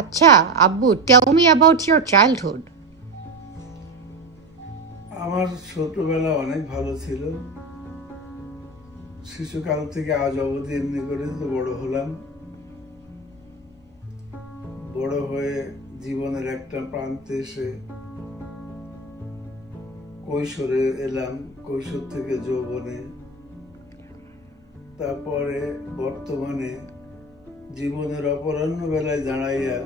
আচ্ছা আব্বু, tell me about your childhood. আমার ছোটবেলা অনেক ভালো ছিল। শিশুকাল থেকে আজ অবধি এমনি করে তো বড় হলাম। বড় হয়ে জীবনের একটা প্রান্তে এসে কৈশোরে এলাম, কৈশোর থেকে যৌবনে, তারপরে বর্তমানে জীবনের অপরাহ্ন বেলায় দাঁড়াইয়া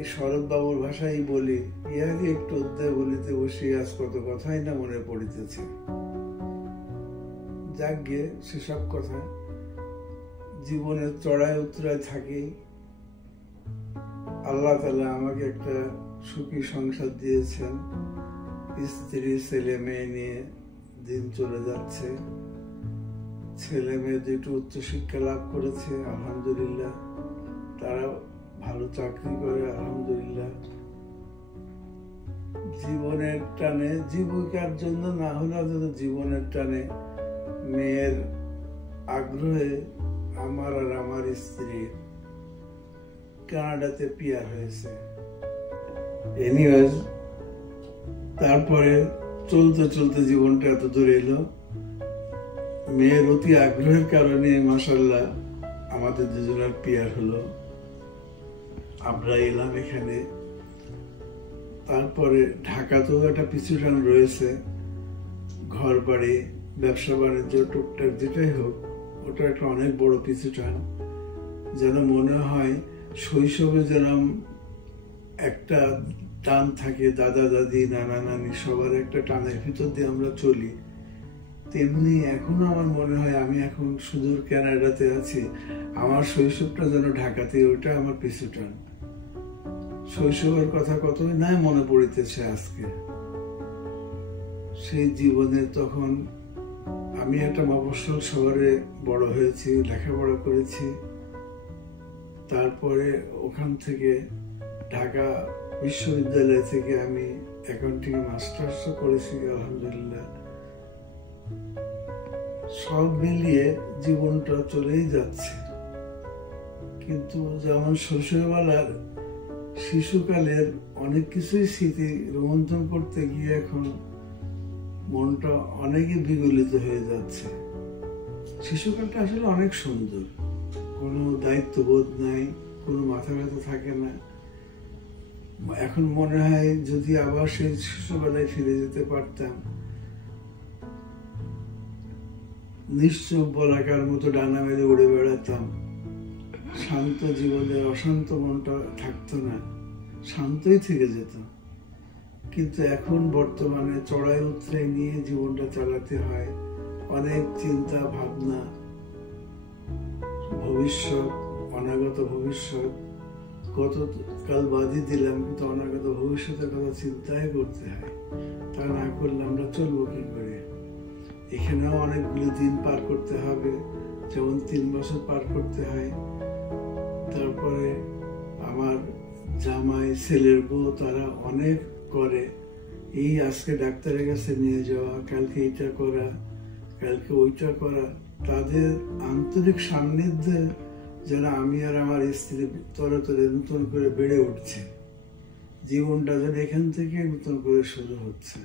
এই শরৎ বাবুর ভাষাই বলি, ইহাকে একটু অধ্যায় বলিতে বসি, আজ কত কথাই না মনে পড়িতেছে। যাকে সেসব কথা জীবনের চড়াই উতরায় থাকি। আল্লাহ তাআলা আমাকে একটা সুখী সংসার দিয়েছেন, স্ত্রী ছেলে মেয়ে নিয়ে দিন চলে যাচ্ছে। ছেলে মেয়ে দুটো উচ্চশিক্ষা লাভ করেছে, আলহামদুলিল্লাহ। তারা ভালো চাকরি করে, আলহামদুলিল্লাহ। জীবনের টানে, জীবিকার জন্য না হলে জীবনের টানে মেয়ের আগ্রহে আমার আর আমার স্ত্রী কানাডাতে পিয়ার হয়েছে। এনিওয়েজ, তারপরে চলতে চলতে জীবনটা এত দূর এলো। মেয়ের অতি আগ্রহের কারণে মাশাআল্লাহ আমাদের দুজনের পিয়ার হলো। আমরা এলাম এখানে। তারপরে ঢাকাতেও একটা পিছুটান রয়েছে, ঘর বাড়ি, ব্যবসা বাণিজ্য, টুকটাক যেটাই হোক, ওটা একটা অনেক বড় পিছুটান। যেন মনে হয় শৈশবে যেরকম একটা টান থাকে, দাদা দাদি নানা নানি সবার একটা টানের ভিতর দিয়ে আমরা চলি, তেমনি এখনো আমার মনে হয় আমি এখন সুদূর কানাডাতে আছি, আমার শৈশবটা যেন ঢাকাতে, ওইটা আমার পিছুটান। শৈশবের কথা কতই না মনে পড়িতেছে আজকে। সেই জীবনে তখন আমি একটা মফস্বল শহরে বড় হয়েছি, লেখাপড়া করেছি। তারপরে ওখান থেকে ঢাকা বিশ্ববিদ্যালয় থেকে আমি অ্যাকাউন্টিং মাস্টার্স করেছি, আলহামদুলিল্লাহ। সব মিলিয়ে জীবনটা চলেই যাচ্ছে। কিন্তু যেমন শৈশববেলার, শিশুকালের অনেক কিছুই স্মৃতি রোমন্থন করতে গিয়ে এখন মনটা অনেকই বিগলিত হয়ে যাচ্ছে। শিশুকালটা আসলে অনেক সুন্দর, কোনো দায়িত্ববোধ নাই, কোনো মাথা ব্যথা থাকে না। এখন মনে হয় যদি আবার সেই শিশুবেলায় ফিরে যেতে পারতাম, নিশ্চুপ বলাকার মতো ডানা মেলে উড়ে বেড়াতাম। শান্ত জীবনে অশান্ত মনটা থাকতো না, শান্তই থেকে যেত। কিন্তু এখন বর্তমানে চড়াই উতরাই নিয়ে জীবনটা চালাতে হয়। অনেক চিন্তা ভাবনা, ভবিষ্যৎ, অনাগত ভবিষ্যৎ। গতকাল বাদই দিলাম, কিন্তু অনাগত ভবিষ্যতের কথা চিন্তাই করতে হয়। তা না করলে আমরা চলবো কি করে? এখানেও অনেকগুলো দিন পার করতে হবে, যেমন 3 বছর পার করতে হয়। তারপরে আমার জামাই, ছেলের বউ, তারা অনেক করে। এই আজকে ডাক্তারের কাছে নিয়ে যাওয়া, কালকে এইটা করা, কালকে ওইটা করা। তাদের আন্তরিক সান্নিধ্যে যেন আমি আর আমার স্ত্রী তরে তরে নতুন করে বেড়ে উঠছে। জীবনটা যেন এখান থেকে নতুন করে শুরু হচ্ছে।